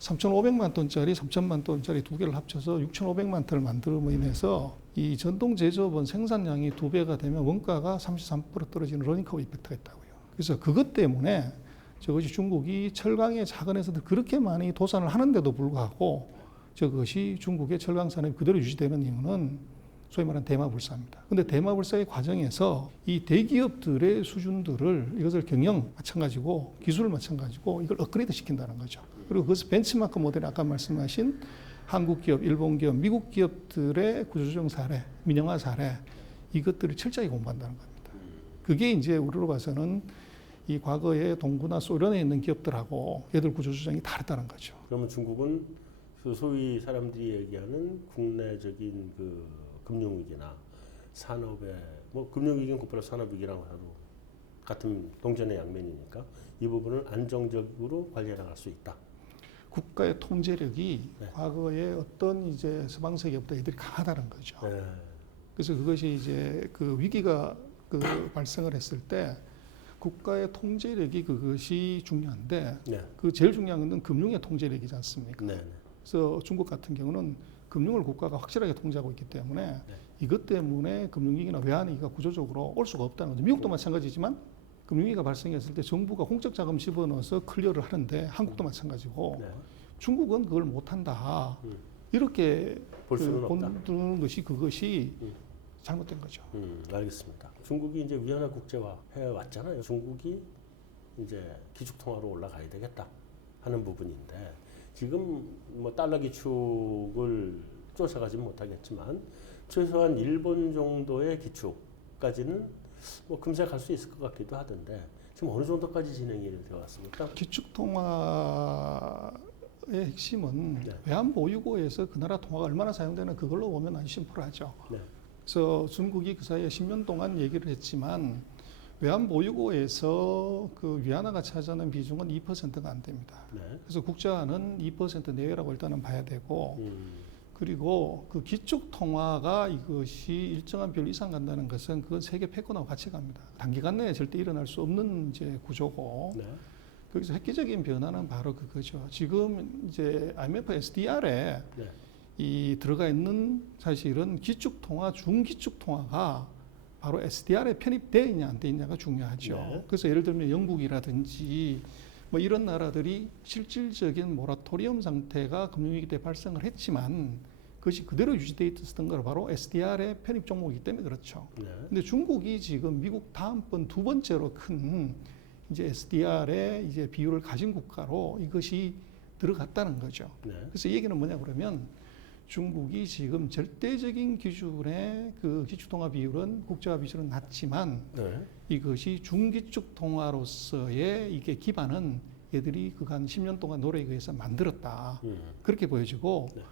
3,500만 톤짜리, 3,000만 톤짜리 두 개를 합쳐서 6,500만 톤을 만들어로 인해서 이 전동 제조업은 생산량이 2배가 되면 원가가 33% 떨어지는 러닝커브 이펙트가 있다고요. 그래서 그것 때문에 저것이 중국이 철강의 자원에서도 그렇게 많이 도산을 하는데도 불구하고 저것이 중국의 철강 산업이 그대로 유지되는 이유는 소위 말하는 대마불사입니다. 근데 대마불사의 과정에서 이 대기업들의 수준들을 이것을 경영 마찬가지고 기술 마찬가지고 이걸 업그레이드 시킨다는 거죠. 그리고 그것을 벤치마크 모델이 아까 말씀하신 한국 기업, 일본 기업, 미국 기업들의 구조조정 사례, 민영화 사례 이것들을 철저히 공부한다는 겁니다. 그게 이제 우리로 봐서는 이 과거에 동구나 소련에 있는 기업들하고 얘들 구조조정이 다르다는 거죠. 그러면 중국은 그 소위 사람들이 얘기하는 국내적인 그 금융위기나 산업의 뭐 금융위기는 곧바로 산업위기랑 바로 같은 동전의 양면이니까 이 부분을 안정적으로 관리해 나갈 수 있다. 국가의 통제력이 네. 과거에 어떤 이제 서방세 기업보다 이들이 강하다는 거죠. 네. 그래서 그것이 이제 그 위기가 그 발생을 했을 때 국가의 통제력이 그것이 중요한데 네. 그 제일 중요한 건 금융의 통제력이지 않습니까? 네. 그래서 중국 같은 경우는 금융을 국가가 확실하게 통제하고 있기 때문에 네. 이것 때문에 금융위기나 외환위기가 구조적으로 올 수가 없다는 거죠. 미국도 마찬가지지만 금융위기가 발생했을 때 정부가 공적 자금 집어넣어서 클리어를 하는데 한국도 마찬가지고 네. 중국은 그걸 못한다. 이렇게 볼 수는 없다. 보는 것이 그것이 잘못된 거죠. 알겠습니다. 중국이 이제 위안화 국제화 해 왔잖아요. 중국이 이제 기축통화로 올라가야 되겠다 하는 부분인데 지금 뭐 달러 기축을 쫓아가지 못하겠지만 최소한 일본 정도의 기축까지는 뭐 금세 갈 수 있을 것 같기도 하던데 지금 어느 정도까지 진행이 되어 왔습니까? 기축통화의 핵심은 네. 외환 보유고에서 그 나라 통화가 얼마나 사용되는 그걸로 보면 아주 심플하죠. 네. 그래서 중국이 그 사이에 10년 동안 얘기를 했지만 외환 보유고에서 그 위안화가 차지하는 비중은 2%가 안 됩니다. 네. 그래서 국제화는 2% 내외라고 일단은 봐야 되고 그리고 그 기축 통화가 이것이 일정한 비율 이상 간다는 것은 그건 세계 패권하고 같이 갑니다. 단기간 내에 절대 일어날 수 없는 이제 구조고 네. 거기서 획기적인 변화는 바로 그거죠. 지금 이제 IMF SDR에 네. 이 들어가 있는 사실은 기축 통화, 중기축 통화가 바로 SDR에 편입되어 있냐 안 되어 있냐가 중요하죠. 네. 그래서 예를 들면 영국이라든지 뭐 이런 나라들이 실질적인 모라토리엄 상태가 금융위기 때 발생을 했지만 그것이 그대로 유지되어 있었던 거 바로 SDR의 편입 종목이기 때문에 그렇죠. 네. 근데 중국이 지금 미국 다음번 두 번째로 큰 이제 SDR의 이제 비율을 가진 국가로 이것이 들어갔다는 거죠. 네. 그래서 이 얘기는 뭐냐 그러면 중국이 지금 절대적인 기준의 그 기축통화 비율은 국제화 비율은 낮지만 네. 이것이 중기축 통화로서의 이게 기반은 얘들이 그간 10년 동안 노력에 의해서 만들었다. 그렇게 보여지고 네.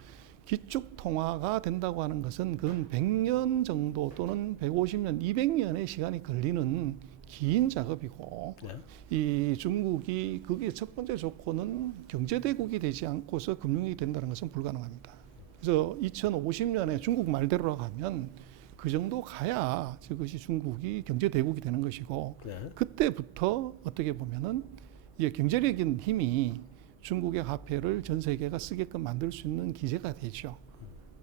기축 통화가 된다고 하는 것은 그건 100년 정도 또는 150년, 200년의 시간이 걸리는 긴 작업이고 네. 이 중국이 그게 첫 번째 조건은 경제대국이 되지 않고서 금융이 된다는 것은 불가능합니다. 그래서 2050년에 중국 말대로라고 하면 그 정도 가야 그것이 중국이 경제대국이 되는 것이고 네. 그때부터 어떻게 보면은 이제 경제력인 힘이 중국의 화폐를 전 세계가 쓰게끔 만들 수 있는 기제가 되죠.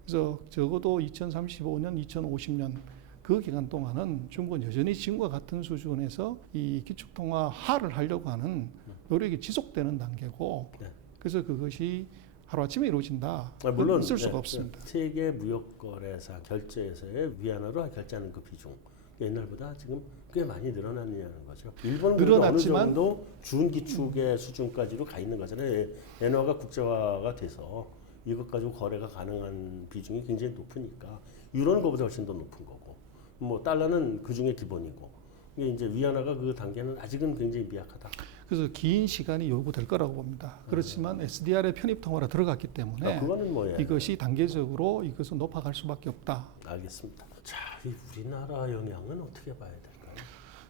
그래서 적어도 2035년, 2050년 그 기간 동안은 중국은 여전히 지금과 같은 수준에서 이 기축통화화를 하려고 하는 노력이 지속되는 단계고 네. 그래서 그것이 하루아침에 이루어진다. 물론 있을 수가 네, 없습니다. 세계 무역거래사 결제에서의 위안화로 결제하는 그 비중 옛날보다 지금 꽤 많이 늘어났느냐는 거죠. 일본은 그래도 어느 늘어났지만 정도 준기축의 수준까지로 가 있는 거잖아요. 엔화가 국제화가 돼서 이것 가지고 거래가 가능한 비중이 굉장히 높으니까 유로는 그보다 훨씬 더 높은 거고 뭐 달러는 그 중에 기본이고 이게 이제 위안화가 그 단계는 아직은 굉장히 미약하다. 그래서 긴 시간이 요구될 거라고 봅니다. 그렇지만 SDR의 편입 통화로 들어갔기 때문에 그거는 뭐예요? 이것이 단계적으로 이것은 높아갈 수밖에 없다. 알겠습니다. 자, 이 우리나라 영향은 어떻게 봐야 될까요?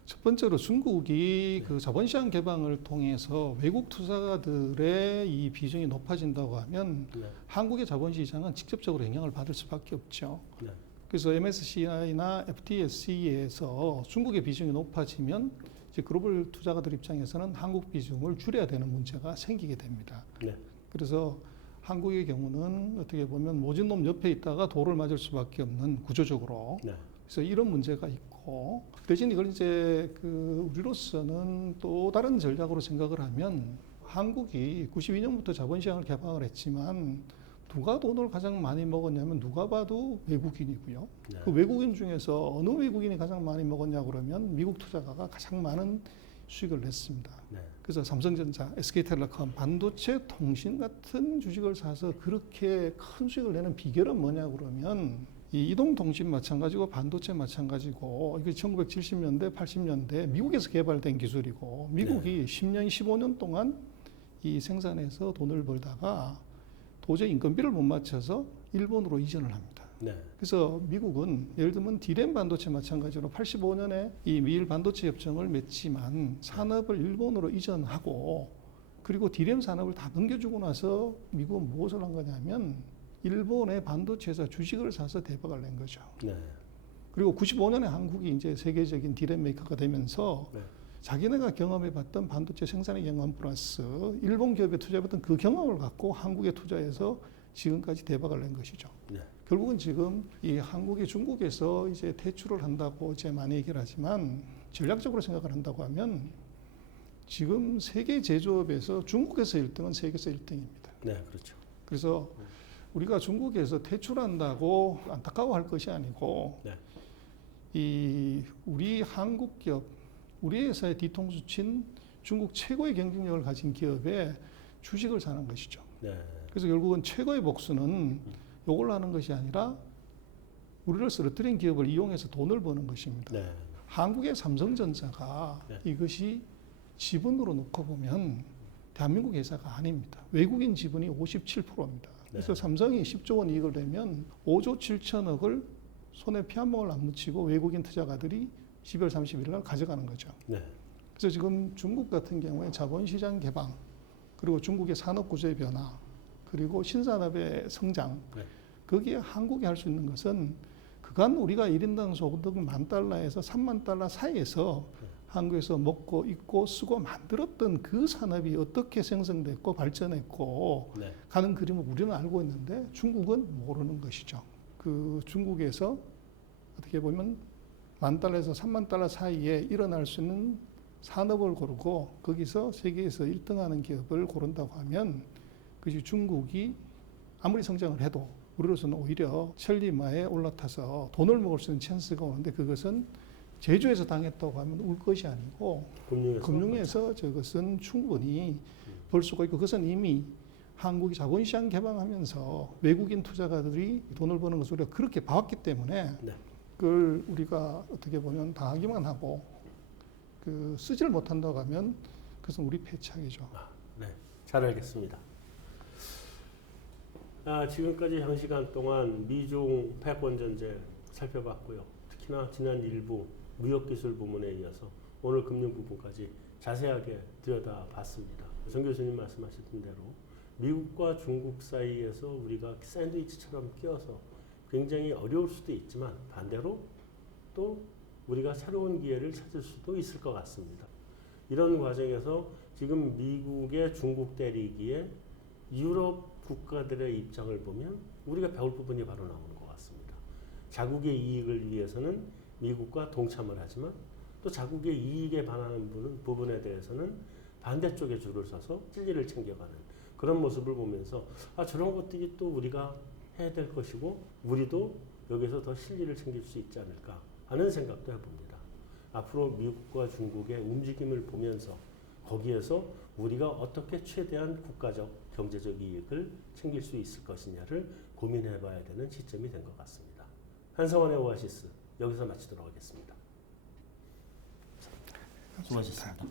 첫 번째로 중국이 그 자본시장 개방을 통해서 외국 투자가들의 이 비중이 높아진다고 하면 네. 한국의 자본시장은 직접적으로 영향을 받을 수밖에 없죠. 네. 그래서 MSCI나 FTSE에서 중국의 비중이 높아지면 이제 글로벌 투자가들 입장에서는 한국 비중을 줄여야 되는 문제가 생기게 됩니다. 네. 그래서 한국의 경우는 어떻게 보면 모진 놈 옆에 있다가 돌을 맞을 수밖에 없는 구조적으로. 네. 그래서 이런 문제가 있고 대신 이걸 이제 그 우리로서는 또 다른 전략으로 생각을 하면 한국이 92년부터 자본시장을 개방을 했지만 누가 돈을 가장 많이 먹었냐면 누가 봐도 외국인이고요. 네. 그 외국인 중에서 어느 외국인이 가장 많이 먹었냐 그러면 미국 투자가가 가장 많은 수익을 냈습니다. 네. 그래서 삼성전자, SK텔레콤, 반도체, 통신 같은 주식을 사서 그렇게 큰 수익을 내는 비결은 뭐냐 그러면 이 이동통신 마찬가지고 반도체 마찬가지고 이게 1970년대, 80년대 미국에서 개발된 기술이고 미국이 10년, 15년 동안 이 생산해서 돈을 벌다가 도저히 인건비를 못 맞춰서 일본으로 이전을 합니다. 네. 그래서 미국은 예를 들면 디램 반도체 마찬가지로 85년에 이 미일 반도체 협정을 맺지만 산업을 일본으로 이전하고 그리고 디램 산업을 다 넘겨주고 나서 미국은 무엇을 한 거냐면 일본의 반도체 회사 주식을 사서 대박을 낸 거죠. 네. 그리고 95년에 한국이 이제 세계적인 디램 메이커가 되면서 네. 자기네가 경험해봤던 반도체 생산의 경험 플러스 일본 기업에 투자해봤던 그 경험을 갖고 한국에 투자해서 지금까지 대박을 낸 것이죠. 네. 결국은 지금 이 한국이 중국에서 이제 퇴출을 한다고 이제 많이 얘기를 하지만 전략적으로 생각을 한다고 하면 지금 세계 제조업에서 중국에서 1등은 세계에서 1등입니다. 네, 그렇죠. 그래서 우리가 중국에서 퇴출한다고 안타까워할 것이 아니고 네. 이 우리 한국 기업, 우리 회사의 뒤통수 친 중국 최고의 경쟁력을 가진 기업의 주식을 사는 것이죠. 네. 그래서 결국은 최고의 복수는 요걸 하는 것이 아니라 우리를 쓰러뜨린 기업을 이용해서 돈을 버는 것입니다. 네. 한국의 삼성전자가 네. 이것이 지분으로 놓고 보면 대한민국 회사가 아닙니다. 외국인 지분이 57%입니다. 그래서 네. 삼성이 10조 원 이익을 내면 5조 7천억을 손에 피 한 방울 안 묻히고 외국인 투자가들이 12월 31일 날 가져가는 거죠. 네. 그래서 지금 중국 같은 경우에 자본시장 개방, 그리고 중국의 산업 구조의 변화, 그리고 신산업의 성장, 네. 거기에 한국이 할 수 있는 것은 그간 우리가 1인당 소득 $10,000에서 $30,000 사이에서 한국에서 먹고 입고 쓰고 만들었던 그 산업이 어떻게 생성됐고 발전했고 네. 가는 그림을 우리는 알고 있는데 중국은 모르는 것이죠. 그 중국에서 어떻게 보면 $10,000에서 $30,000 사이에 일어날 수 있는 산업을 고르고 거기서 세계에서 1등하는 기업을 고른다고 하면 그것이 중국이 아무리 성장을 해도 우리로서는 오히려 천리마에 올라타서 돈을 먹을 수 있는 찬스가 오는데 그것은 제조에서 당했다고 하면 울 것이 아니고 금융에서 저것은 충분히 볼 수가 있고 그것은 이미 한국이 자본시장 개방하면서 외국인 투자가들이 돈을 버는 것을 우리가 그렇게 봐왔기 때문에 네. 그걸 우리가 어떻게 보면 당하기만 하고 그 쓰지를 못한다고 하면 그것은 우리 패착이죠. 네, 잘 알겠습니다. 지금까지 한 시간 동안 미중 패권 전쟁 살펴봤고요. 특히나 지난 일부 무역기술 부문에 이어서 오늘 금융 부분까지 자세하게 들여다봤습니다. 정 교수님 말씀하셨던 대로 미국과 중국 사이에서 우리가 샌드위치처럼 끼어서 굉장히 어려울 수도 있지만 반대로 또 우리가 새로운 기회를 찾을 수도 있을 것 같습니다. 이런 과정에서 지금 미국의 중국 때리기에 유럽 국가들의 입장을 보면 우리가 배울 부분이 바로 나오는 것 같습니다. 자국의 이익을 위해서는 미국과 동참을 하지만 또 자국의 이익에 반하는 부분에 대해서는 반대쪽에 줄을 서서 진리를 챙겨가는 그런 모습을 보면서 저런 것들이 또 우리가 해야 될 것이고 우리도 여기서 더 실리를 챙길 수 있지 않을까 하는 생각도 해봅니다. 앞으로 미국과 중국의 움직임을 보면서 거기에서 우리가 어떻게 최대한 국가적 경제적 이익을 챙길 수 있을 것이냐를 고민해봐야 되는 시점이 된 것 같습니다. 한성원의 오아시스 여기서 마치도록 하겠습니다. 수고하셨습니다.